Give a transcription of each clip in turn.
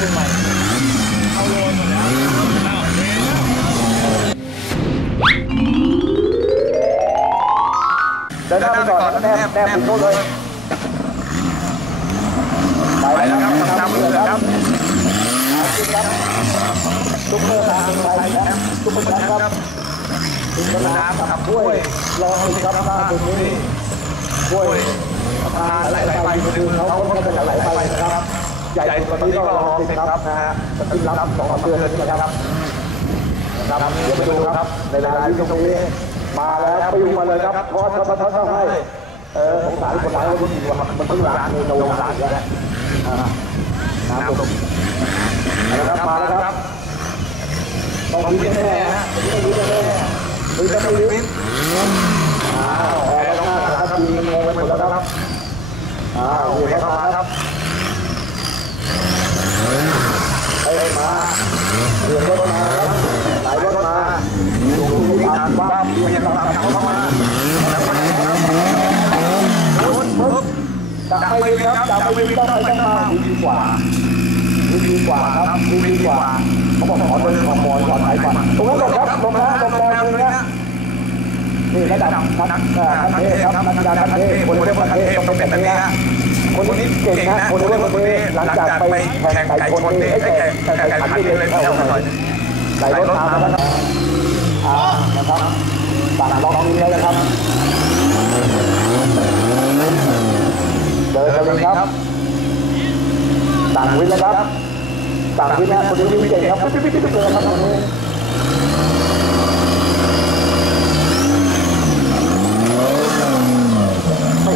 คุณใหม่เอาโรยหมดแล้วอ้าวเทแล้วเดินหน้าไปก่อนแล้วแนบแนบถึงโให้ครับหน้าตอนะครับใหญ่กว่านี้ก็รอสิครับนะฮะขึ้นรับสองเดือนนะครับนะครับเดี๋ยวไปดูครับในรายที่ตรงนี้มาแล้วไปอยู่มาเลยครับเพราะเขาเขาเขาให้เออสงสารคนร้ายว่ามันมันเพิ่งล้างในโรงงานแล้วน้ำตกนะครับมาแล้วครับต้องมีแน่ฮะมีแน่ๆมีจะไม่วิทอ้าวแอร์ต้องหน้าครับมีงงไปหมดแล้วครับอ้าวมีเข้ามาครับ เดือรถมาครับไหลรถมาดูที่ทางบ้านมีอย่างต่างๆเข้ามาแล้วมาปุ๊บจับไปครับจับไปต้องไปต้องมาดีกว่าดีกว่าครับดีกว่าเขาบอกขอเดินขอมอนขอไหลก่อนตรงนั้นครับลงนะลงแรงเลยนะนี่ระดับนักนักเทศครับนักกีฬานักเทศคนเล่นนักเทศต้องเป็นแบบนี้ฮะ คนนี้เก่งนะคนเล่นคนนี้หลังจากไปแข่งไก่ชนนี่ไอ้แข่งแข่งขันนี่เลยเข้ามาหน่อยไหลรถตามมาแล้วครับอ่านะครับสั่งล็อกนี้แล้วนะครับเดินกันเลยครับสั่งวินแล้วครับสั่งวินนะคนนี้วิ่งเก่งครับปิ๊บปิ๊บปิ๊บปิ๊บเลยครับคนนี้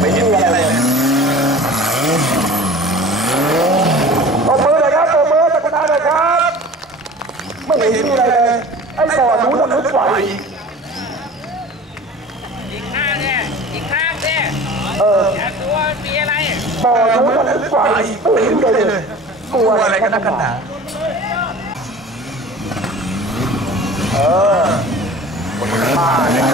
ไม่เห็นมีอะไรเลยตบมือเลยครับตบมือตะกุนายเลยครับ ไม่เห็นมีอะไรเลย ไอ้บ่อ อีกอีกข้างเนี่ยอีกข้างเนี่ยเอออยากดูว่ามีอะไรบ่อนู้นมันลึกกว่าอีกไม่นมีอะไรเลยกลัวอะไรกันนักหนาเออข้าเนี่ย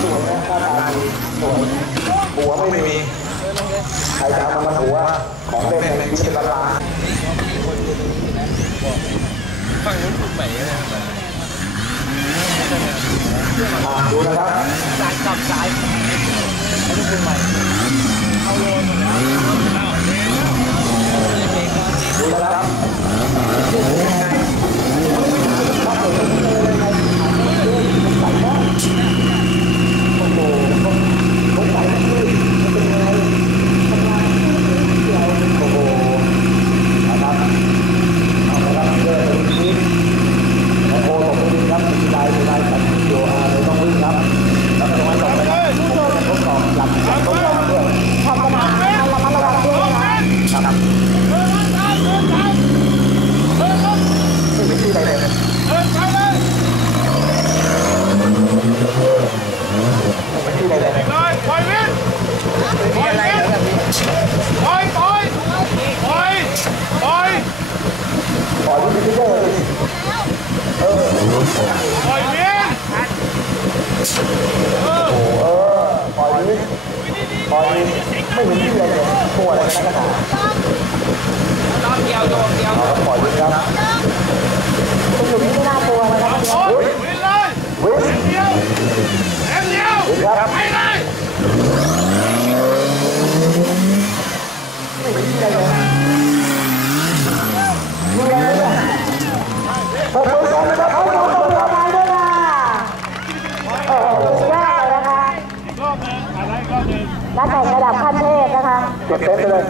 สวยนะข้าตาดีสวยหัวไม่มีใครจะเอามาหัวของเล่นในพิจารณา ฝั่งนู้นคุณใหม่เนี่ยอ่าดูนะครับซ้ายกลับซ้ายอันนี้คุณใหม่เอาโรยหมดแล้วอ้าวเทแล้ว ดูนะครับโอ้โหนะครับเอาละครับเริ่มวิ่งโอ้โหตกวิ่งครับมีลายมีลายขันโยอาเลยต้องวิ่งครับแล้วตรงนั้นต่อไปครับทดสอบหลักทดสอบด้วย ทำประมาณระมัดระวังด้วยนะคะ ครับไม่มีที่ใดเลยไม่มีที่ใดเลย เลยปล่อยวินปล่อยวินปล่อยปล่อยปล่อยปล่อย ปล่อยที่ที่เดิม ปล่อยวินเออปล่อยนี้ปล่อยนี้ไม่มีที่ใดเลยตัวอะไรกันนักหนา รอบเดียวโยมเดียว ปล่อยนี้ครับ คุณอยู่ที่ไม่น่ากลัวนะคะ โอ้ยวินเลย วิ่ง เดียวแอนเดียว วิ่งครับ ไปเลย ไม่มีที่ใดเลยมีอะไรเนี่ยขอบคุณครับนะครับขอบคุณครับ ทำด้วยค่ะโอ้โหสุดยอดเลย นักแข่งระดับขั้นเทพนะคะ เก็บเต็มไปเลย